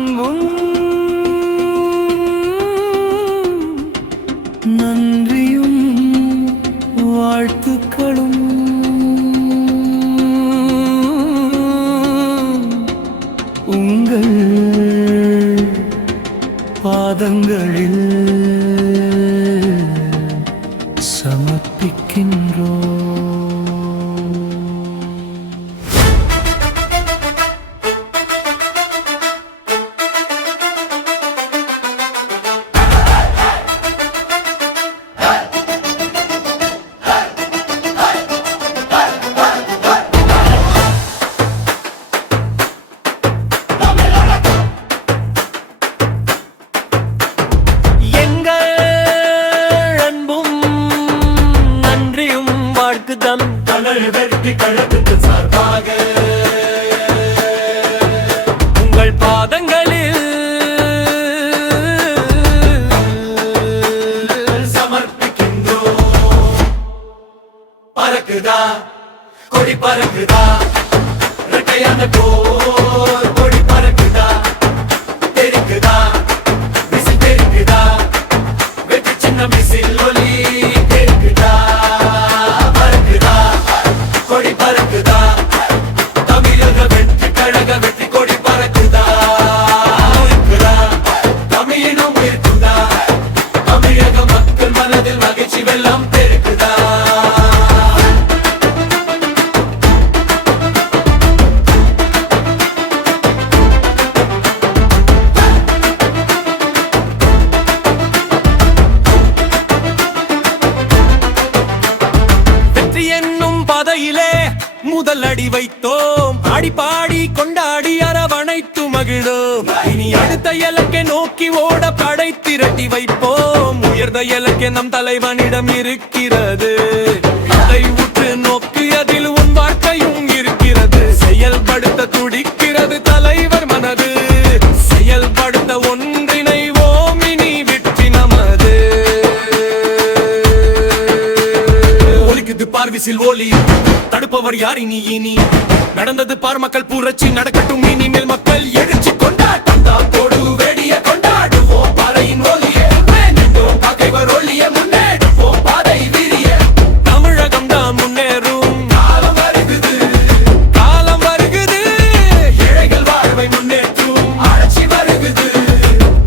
அன்பும் நன்றியும் வாழ்த்துக்களும் உங்கள் பாதங்களில் சமர்ப்பிக்கின்றோம். தமிழ் வெற்றி கழகத்து சார்பாக உங்கள் பாதங்களில் சமர்ப்பிக்கின்றோம். பறக்குதா கொடி பறக்குதா ரெட்டையான போர் கொடி பறக்குதா தெரிக்குதா விசில் தெரிக்குதா வெற்றி சின்ன மிசில் ஒலி தெரிக்குதா கொடி பறக்குதா தமிழக வெற்றி கழக வெற்றி கொடி பறக்குதா தமிழினம் உயிர்க்குதா தமிழக மக்கள் மனதில் மகிழ்ச்சி வெள்ளம் பெருக்குதா. வெற்றி என்னும் பாதையிலே முதல் அடி வைத்தோம். ஆடி பாடி கொண்டாடி அரவணைத்து மகிழோம். இனி அடுத்த இலக்கை நோக்கி ஓட படை திரட்டி வைப்போம். உயர்ந்த இலக்கை நம் தலைவனிடம் இருக்கிறது. அதை உற்று நோக்கி அதில் உன் வார்த்தையும் இருக்கிறது. செயல்படுத்த துடிக்கிறது தலைவர் மனது. செயல்படுத்த ஒன்றிணைவோம் இனி வெற்றி நமது. ஒலிக்குது பார்விசில் ஒலி தடுப்பவர் யார் இனி நடந்தது பார் மக்கள் புரட்சி நடக்கட்டும் இனிமேல் மக்கள் எழுச்சி கொண்டாட்டம் தான் போடு வெடிய கொண்டாடுவோம் பாறையின் ஒலியே பகைவர் ஒலிய முன்னேடுவோம் பாதை விரிய தமிழகம் தான் முன்னேறும் காலம் வருகுது காலம் வருகுது ஏழைகள் வாழ்வை முன்னேற்றும் ஆட்சி வருகுது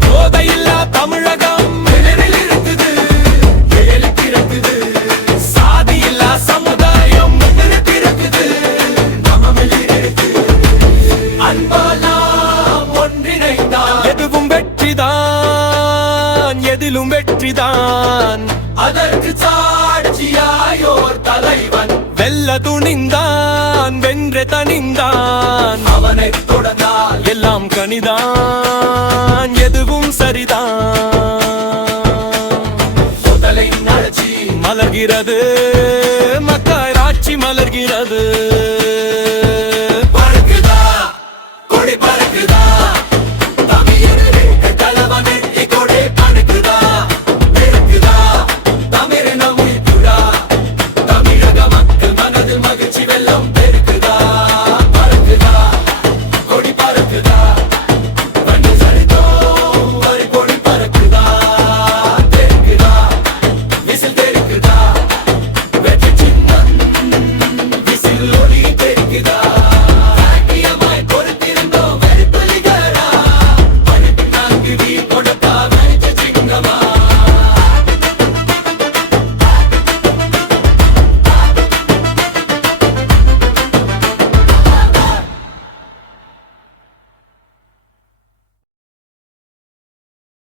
போதையில்லா தமிழகம் நிழலில் இருக்குது ஏழுக்கு இருக்குது சாதி இல்லா சமுதாயம் பிறக்குது எதுவும் வெற்றிதான் எதிலும் வெற்றிதான் அதற்கு சாட்சியாயோர் தலைவன் வெல்ல துணிந்தான் வென்று தனிந்தான் அவனை தொடர்ந்தால் எல்லாம் கனிதான் எதுவும் சரிதான் முதலை நடச்சி மலர்கிறது மக்கள் ஆட்சி மலர்கிறது.